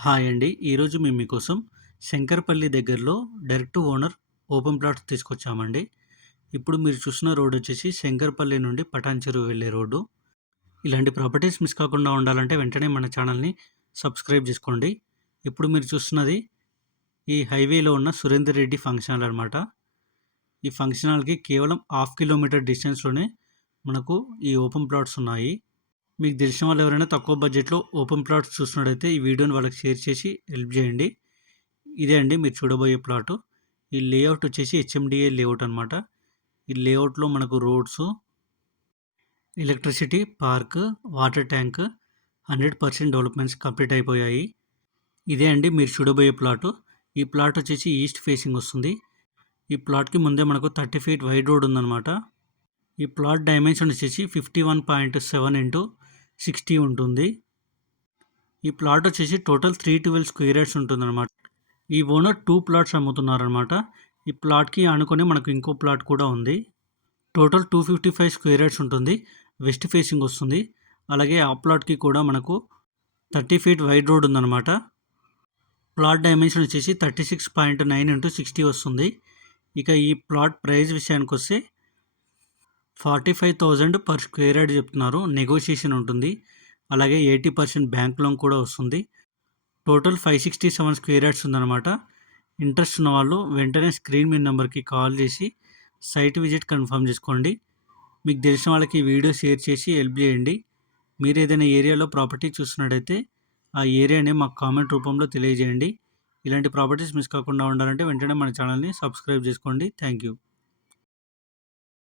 Hi అండి. ఈరోజు మేము మీకోసం శంకరపల్లి దగ్గరలో direct to owner open plots తీసుకొచ్చామండి. ఇప్పుడు మీరు చూస్తున్న రోడ్ వచ్చేసి శంకరపల్లి నుండి పటాన్ చెరువు వెళ్ళే రోడ్డు. ఇలాంటి ప్రాపర్టీస్ మిస్ కాకుండా ఉండాలంటే వెంటనే మన ఛానల్‌ని సబ్స్క్రైబ్ చేసుకోండి. ఇప్పుడు మీరు చూస్తున్నది ఈ హైవేలో ఉన్న సురేందర్ రెడ్డి ఫంక్షన్ హాల్ అనమాట. ఈ ఫంక్షన్ హాల్‌కి కేవలం హాఫ్ కిలోమీటర్ డిస్టెన్స్‌లోనే మనకు ఈ ఓపెన్ ప్లాట్స్ ఉన్నాయి. మీకు తెలిసిన వాళ్ళు ఎవరైనా తక్కువ బడ్జెట్‌లో ఓపెన్ ప్లాట్స్ చూస్తున్నట్టయితే ఈ వీడియోని వాళ్ళకి షేర్ చేసి హెల్ప్ చేయండి. ఇదే అండి మీరు చూడబోయే ప్లాటు. ఈ లేఅవుట్ వచ్చేసి హెచ్ఎండిఏ లేఅవుట్ అనమాట. ఈ లేఅవుట్‌లో మనకు roads, electricity, park, water tank 100% developments complete అయిపోయాయి. ఇదే అండి మీరు చూడబోయే ప్లాటు. ఈ ప్లాట్ వచ్చేసి ఈస్ట్ ఫేసింగ్ వస్తుంది. ఈ ప్లాట్‌కి ముందే మనకు 30 ఫీట్ వైడ్ రోడ్ ఉందన్నమాట. ఈ ప్లాట్ డైమెన్షన్ వచ్చేసి 51.7 ఇంటూ 60 ఉంటుంది. ఈ ప్లాట్ వచ్చేసి టోటల్ 312 స్క్వేర్ యార్డ్స్ ఉంటుందన్నమాట. ఈ ఓనర్ 2 ప్లాట్స్ అమ్ముతున్నారనమాట. ఈ ప్లాట్‌కి ఆనుకొని మనకు ఇంకో ప్లాట్ కూడా ఉంది. టోటల్ 255 స్క్వేర్ యార్డ్స్ ఉంటుంది. వెస్ట్ ఫేసింగ్ వస్తుంది. అలాగే ఆ ప్లాట్‌కి కూడా మనకు 30 ఫీట్ వైడ్ రోడ్ ఉందన్నమాట. ప్లాట్ డైమెన్షన్ వచ్చేసి 36.9 ఇంటూ 60 వస్తుంది. ఇక ఈ ప్లాట్ ప్రైస్ విషయానికొస్తే 45,000 పర్ స్క్వేర్ యార్డ్ చెప్తున్నారు. నెగోషియేషన్ ఉంటుంది. అలాగే 80% బ్యాంక్ లోన్ కూడా వస్తుంది. టోటల్ 567 స్క్వేర్ యార్డ్స్ ఉందన్నమాట. ఇంట్రెస్ట్ ఉన్న వాళ్ళు వెంటనే స్క్రీన్ మీద నెంబర్కి కాల్ చేసి సైట్ విజిట్ కన్ఫర్మ్ చేసుకోండి. మీకు తెలిసిన వాళ్ళకి ఈ వీడియో షేర్ చేసి హెల్ప్ చేయండి. మీరు ఏదైనా ఏరియాలో ప్రాపర్టీ చూస్తున్నట్టయితే ఆ ఏరియాని మాకు కామెంట్ రూపంలో తెలియజేయండి. ఇలాంటి ప్రాపర్టీస్ మిస్ కాకుండా ఉండాలంటే వెంటనే మన ఛానల్ని సబ్స్క్రైబ్ చేసుకోండి. Thank you.